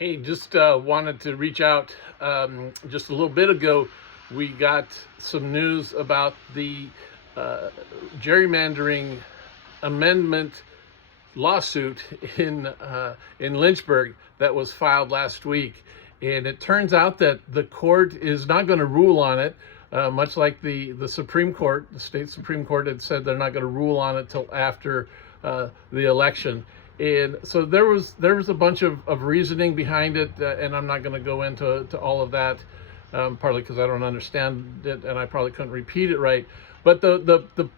Hey, just wanted to reach out. Just a little bit ago, we got some news about the Gerrymandering Amendment lawsuit in Lynchburg that was filed last week. And it turns out that the court is not going to rule on it, much like the Supreme Court. The state Supreme Court had said they're not going to rule on it till after the election. And so there was a bunch of reasoning behind it, and I'm not going to go into all of that, partly because I don't understand it and I probably couldn't repeat it right. But the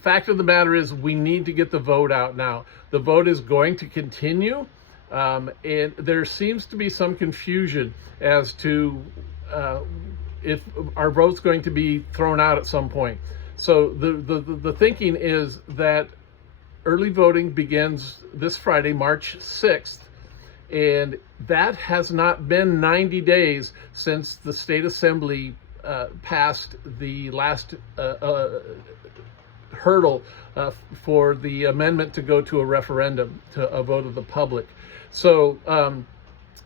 fact of the matter is we need to get the vote out now. The vote is going to continue, and there seems to be some confusion as to if our vote's going to be thrown out at some point. So the thinking is that early voting begins this Friday, March 6th, and that has not been 90 days since the state assembly passed the last hurdle for the amendment to go to a referendum, to a vote of the public. So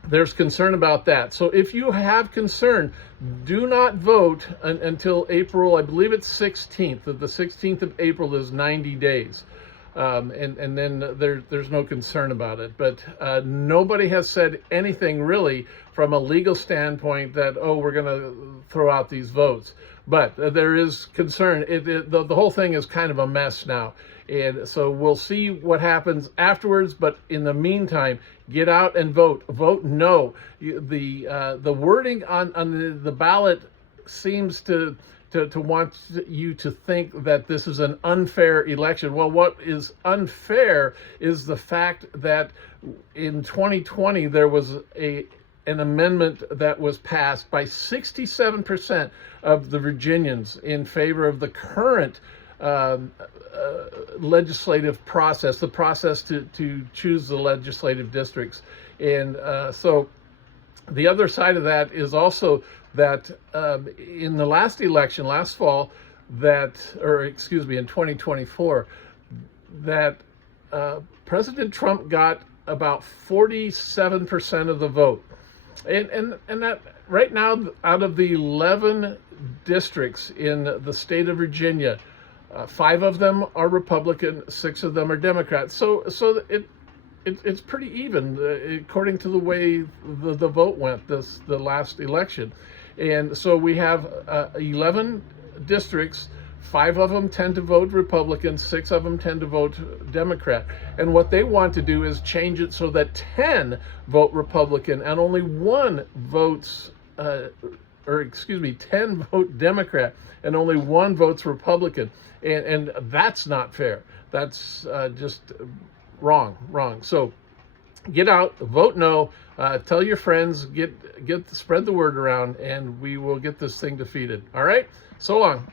there's concern about that. So if you have concern, do not vote until April, I believe it's 16th. The 16th of April is 90 days. And then there's no concern about it. But nobody has said anything really from a legal standpoint that, oh, we're going to throw out these votes. But there is concern. The whole thing is kind of a mess now. And so we'll see what happens afterwards. But in the meantime, get out and vote. Vote no. The wording on the ballot seems to want you to think that this is an unfair election. Well, what is unfair is the fact that in 2020 there was an amendment that was passed by 67% of the Virginians in favor of the current legislative process, the process to choose the legislative districts. And so the other side of that is also that in the last election, last fall, in 2024, that President Trump got about 47% of the vote. And that right now, out of the 11 districts in the state of Virginia, 5 of them are Republican, 6 of them are Democrat. So it's pretty even according to the way the vote went the last election. And so we have 11 districts. 5 of them tend to vote Republican, 6 of them tend to vote Democrat. And what they want to do is change it so that 10 vote Republican and only 10 vote Democrat and only 1 votes Republican. And that's not fair. That's just wrong. So get out, vote no, tell your friends, spread the word around, and we will get this thing defeated. All right? So long.